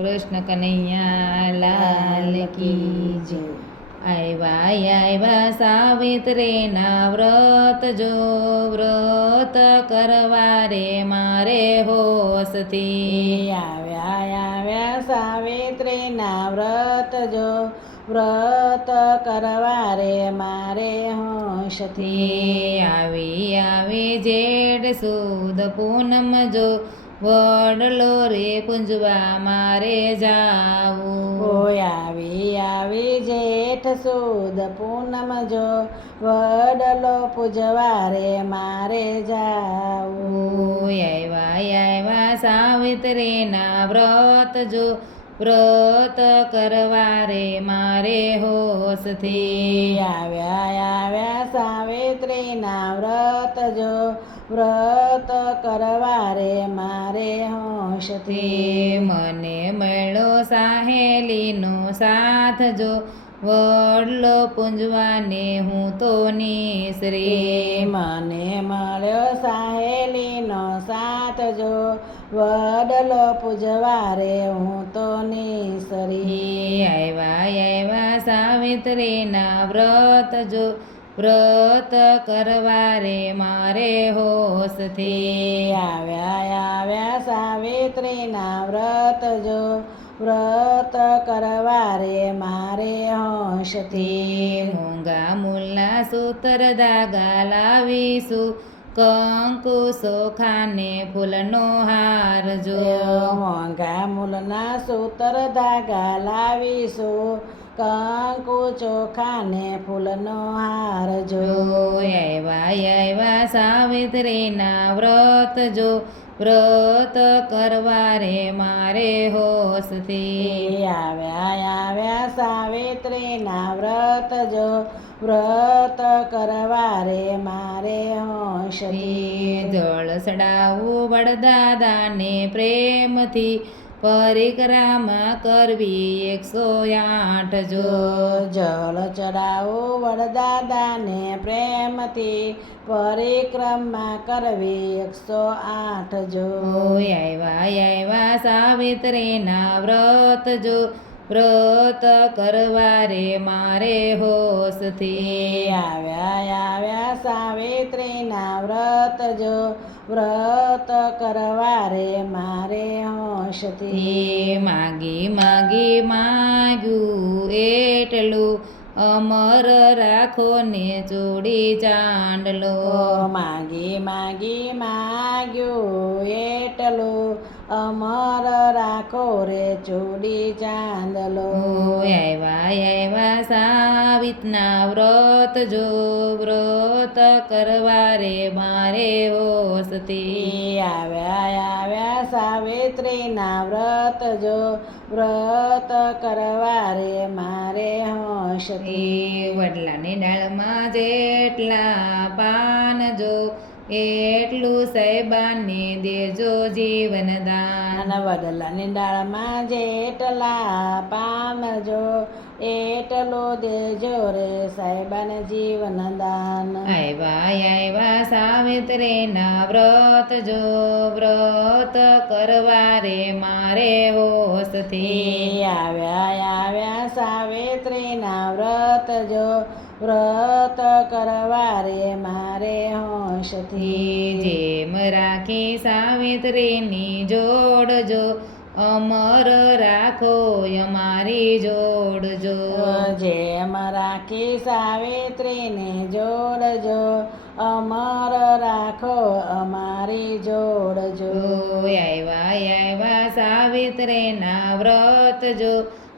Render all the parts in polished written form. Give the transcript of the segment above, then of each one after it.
કૃષ્ણ કનૈયા લાલ કી જય. આવ્યા સાવિત્રીના વ્રત જો, વ્રત કરવા રે મારે હોશથી. આવ્યા સાવિત્રીના વ્રત જો, વ્રત કરવા રે મારે હોશથી. આવી જેઠ સુદ પૂનમ જો, વડલો રે પૂંજવા મારે જાવું. આવી જેઠ સુદ પૂનમ જો, વડલો પૂજવા રે મારે જાવું. આવ્યા સાવિત્રીના વ્રત જો, વ્રત કરવા રે મારે હોશથી. આવ્યા સાવિત્રીના વ્રત જો, વ્રત કરવા રે મારે હોશથી. મને મળ્યો સાહેલીનો સાથ જો, વડલો પૂંજવાને હું તો નિસરી. મને મળ્યો સાહેલીનો સાથ જો, વડલો પૂજવા રે હું તો નિસરી. આવ્યા સાવિત્રીના વ્રત જો, વ્રત કરવા રે મારે હોશથી. આવ્યા સાવિત્રીના વ્રત જો, વ્રત કરવા રે મારે હોશથી. મૂંગા મૂલના સૂતર ધાગા લાવીશું, કંકુ સોખાને ફૂલનો હાર જો. મોંઘા મૂલના સૂતર ધાગા લાવીશું, કંકુ ચોખાને ફૂલનો હાર જો. આવ્યા સાવિત્રીના વ્રત જો, વ્રત કરવા રે મારે હોશથી. આવ્યા સાવિત્રીના વ્રત જો, વ્રત કરવા રે મારે હોશથી. જળ ચડાવું વડદાદાને પ્રેમથી, પરિક્રમા કરવી 108 જો. જળ ચડાવું વડદાદાને પ્રેમથી, પરિક્રમા કરવી 108 જો. આવ્યા સાવિત્રીના વ્રત જો, વ્રત કરવા રે મારે હોશથી. આવ્યા સાવિત્રીના વ્રત જો, વ્રત કરવા રે મારે હોશથી. માગી માગ્યું એટલું, અમર રાખો ને ચોડી ચાંદલો. માગી માગ્યું એટલું, અમર રાખો રે ચોડી ચાંદલો. આવ્યા સાવિતના વ્રત જો, વ્રત કરવા રે મારે હોશથી. આવ્યા સાવિત્રીના વ્રત જો, વ્રત કરવા રે મારે હોશથી. વડલાની ડાળમાં જેટલા પાન જો, એટલું સાહેબાને દેજો જીવન દાન. વડલાની ડાળમાં જેટલા પાન જો, એટલું દેજો રે સાહેબાને જીવન દાન. આવ્યા સાવિત્રીના વ્રત જો, વ્રત કરવા રે મારે હોશથી. આવ્યા સાવિત્રીના વ્રત જો, વ્રત કરવા રે મારે હોશથી. જેમ રાખી સાવિત્રીની જોડ જો, અમર રાખો અમારી જોડ જો. જેમ રાખી સાવિત્રીને જોડજો, અમર રાખો અમારી જોડજો. આવ્યા સાવિત્રીના વ્રત જો,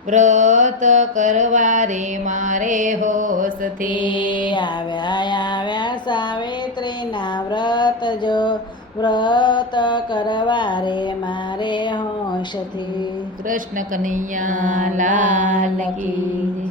વ્રત કરવા રે મારે હોશથી. આવ્યા સાવિત્રીના વ્રત જો, વ્રત કરવા રે મારે હોશથી. કૃષ્ણ કનૈયા લાલ કી